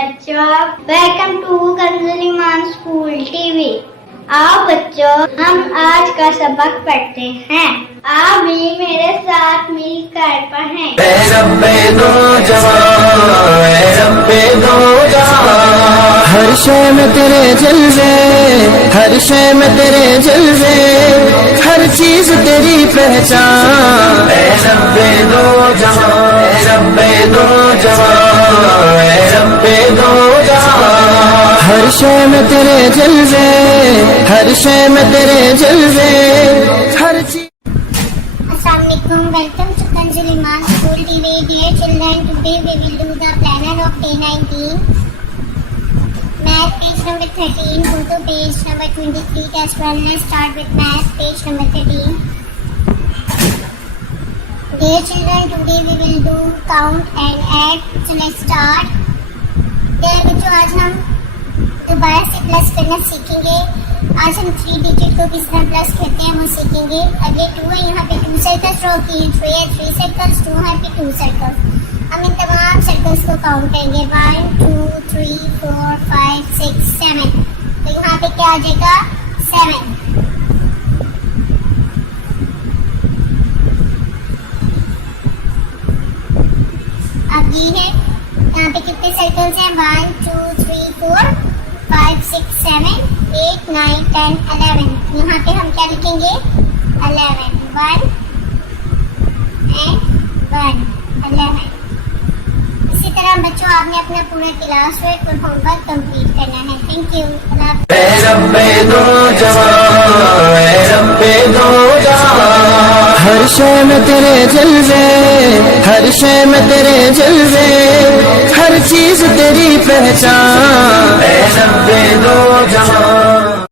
बच्चों, welcome to कंजुलीमान school TV. आओ बच्चों, हम आज का सबक पढ़ते हैं। आप भी मेरे साथ मिलकर पढ़ें। हर शय में तेरे जलवे, हर शय में तेरे जलवे, हर चीज तेरी पहचान। रब्बे दो जहां, रब्बे दो जहां, रब्बे दो जहां। हर शय में तेरे जलवे, हर शय में तेरे जलवे, हर चीज। Assalamualaikum, welcome to Kanjuliman School TV. Dear children, today we will do the planner of day 19. Math page number 13, go to page number 23 as well. Let's start with math page number 13. Dear children, today we will do count and add. So let's start. Dear बच्चों, आज हम दोबारा से plus करना सीखेंगे। आज हम 3 digit को किस तरह प्लस करते हैं वो सीखेंगे। अगले 2 है, यहाँ पे 2 सर्कल्स ड्रॉ किए, 3 है 3 सर्कल्स, 2 है पे 2 सर्कल्स। हम इन तमाम सर्कल्स को काउंट करेंगे 1 2 3 4 5 6 7। तो यहाँ पे क्या आ जाएगा 7। अब ये है, यहाँ पे कितने सर्कल्स हैं 1 2 3 4 5 6 7 8 9 10 11। यहाँ पे हम क्या लिखेंगे 11 1 and 1 11। इसी तरह बच्चों आपने अपना पूरा क्लास वर्क और होमवर्क कंप्लीट करना है। Thank you. हर शय में तेरे जलवे, हर शय में तेरे जलवे, हर चीज तेरी पहचान।